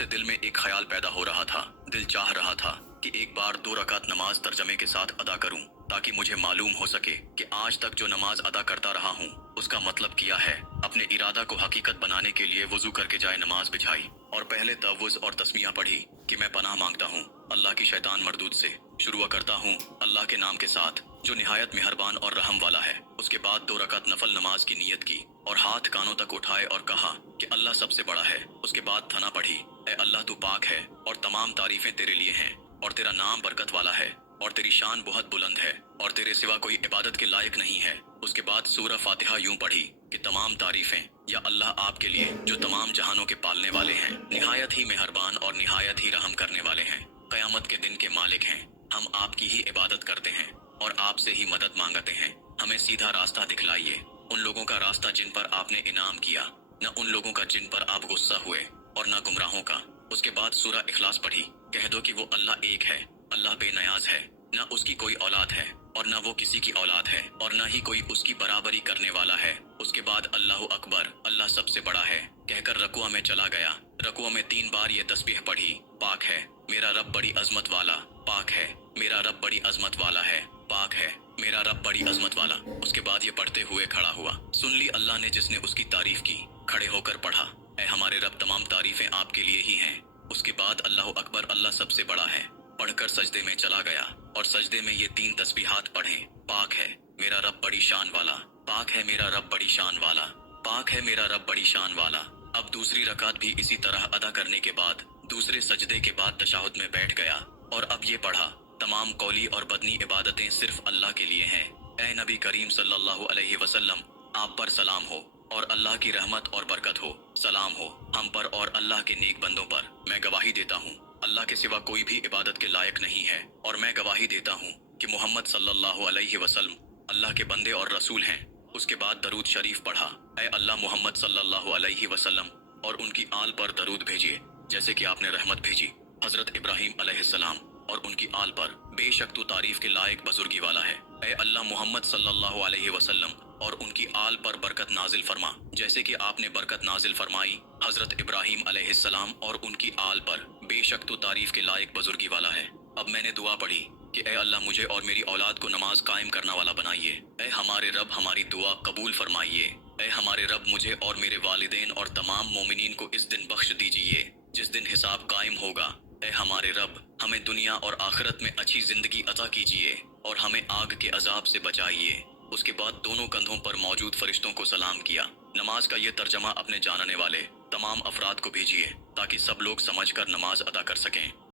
से दिल में एक ख्याल पैदा हो रहा था। दिल चाह रहा था कि एक बार 2 रकात नमाज तर्जमे के साथ अदा करूं, ताकि मुझे मालूम हो सके कि आज तक जो नमाज अदा करता रहा हूं उसका मतलब किया है। अपने इरादा को हकीकत बनाने के लिए वजू करके जाए नमाज बिछाई और पहले तवुज़ और तस्मिया पढ़ी कि मैं पनाह मांगता हूँ अल्लाह की शैतान मरदूद से। शुरू करता हूँ अल्लाह के नाम के साथ जो निहायत मेहरबान और रहम वाला है। उसके बाद 2 रकात नफल नमाज की नीयत की और हाथ कानों तक उठाए और कहा कि अल्लाह सबसे बड़ा है। उसके बाद थना पढ़ी, ए अल्लाह तू पाक है और तमाम तारीफें तेरे लिए हैं और तेरा नाम बरकत वाला है और तेरी शान बहुत बुलंद है और तेरे सिवा कोई इबादत के लायक नहीं है। उसके बाद सूरह फातिहा यूं पढ़ी कि तमाम तारीफें या अल्लाह आपके लिए जो तमाम जहानों के पालने वाले हैं, निहायत ही मेहरबान और निहायत ही रहम करने वाले हैं, कयामत के दिन के मालिक हैं। हम आपकी ही इबादत करते हैं और आपसे ही मदद मांगते हैं। हमें सीधा रास्ता दिखलाइए, उन लोगों का रास्ता जिन पर आपने इनाम किया, न उन लोगों का जिन पर आप गुस्सा हुए और न गुमराहों का। उसके बाद सूरह इखलास पढ़ी, कह दो कि वो अल्लाह एक है, अल्लाह बेनियाज है, न उसकी कोई औलाद है और न वो किसी की औलाद है और न ही कोई उसकी बराबरी करने वाला है। उसके बाद अल्लाहु अकबर, अल्लाह सबसे बड़ा है कहकर रकुआ में चला गया। रकुआ में 3 बार ये तस्बीह पढ़ी, पाक है मेरा रब बड़ी अजमत वाला, पाक है मेरा रब बड़ी अजमत वाला है, पाक है मेरा रब बड़ी अजमत वाला। उसके बाद ये पढ़ते हुए खड़ा हुआ। सुन ली अल्लाह ने जिसने उसकी तारीफ की। खड़े होकर पढ़ा, ऐ हमारे रब तमाम तारीफें आपके लिए ही हैं। उसके बाद अल्लाहु अकबर, अल्लाह सबसे बड़ा है पढ़कर सजदे में चला गया और सजदे में ये 3 तस्बीहात पढ़े, पाक है मेरा रब बड़ी शान वाला, पाक है मेरा रब बड़ी शान वाला, पाक है मेरा रब बड़ी शान वाला। अब दूसरी रकात भी इसी तरह अदा करने के बाद दूसरे सजदे के बाद तशाहुद में बैठ गया और अब ये पढ़ा, तमाम कौली और बदनी इबादतें सिर्फ अल्लाह के लिए हैं। ऐ नबी करीम सल्लल्लाहु अलैहि वसल्लम, आप पर सलाम हो और अल्लाह की रहमत और बरकत हो, सलाम हो हम पर और अल्लाह के नेक बंदों पर। मैं गवाही देता हूँ अल्लाह के सिवा कोई भी इबादत के लायक नहीं है और मैं गवाही देता हूँ कि मोहम्मद सल्लल्लाहु अलैहि वसल्लम अल्लाह के बंदे और रसूल हैं। उसके बाद दरूद शरीफ पढ़ा, ऐ अल्लाह मोहम्मद सल्लल्लाहु अलैहि वसल्लम और उनकी आल पर दरूद भेजिए जैसे कि आपने रहमत भेजी हजरत इब्राहीम अलैहिस्सलाम और उनकी आल पर। बेशक तू तारीफ के लायक बुजुर्गी वाला है। ऐ अल्लाह मोहम्मद सल्लल्लाहु अलैहि वसल्लम और उनकी आल पर बरकत नाजिल फरमा जैसे कि आपने बरकत नाजिल फरमाई हजरत इब्राहीम अलैहिस्सलाम और उनकी आल पर। बेशक तू तारीफ के लायक बुजुर्गी वाला है। अब मैंने दुआ पढ़ी कि ऐ अल्लाह मुझे और मेरी औलाद को नमाज कायम करना वाला बनाइए। ऐ हमारे रब हमारी दुआ कबूल फरमाइए। ऐ हमारे रब मुझे और मेरे वालिदैन और तमाम मोमिनीन को इस दिन बख्श दीजिए जिस दिन हिसाब कायम होगा। ऐ हमारे रब हमें दुनिया और आखिरत में अच्छी जिंदगी अता कीजिए और हमें आग के अजाब से बचाइए। उसके बाद दोनों कंधों पर मौजूद फरिश्तों को सलाम किया। नमाज का ये तर्जमा अपने जानने वाले तमाम अफराद को भेजिए ताकि सब लोग समझकर नमाज अदा कर सकें।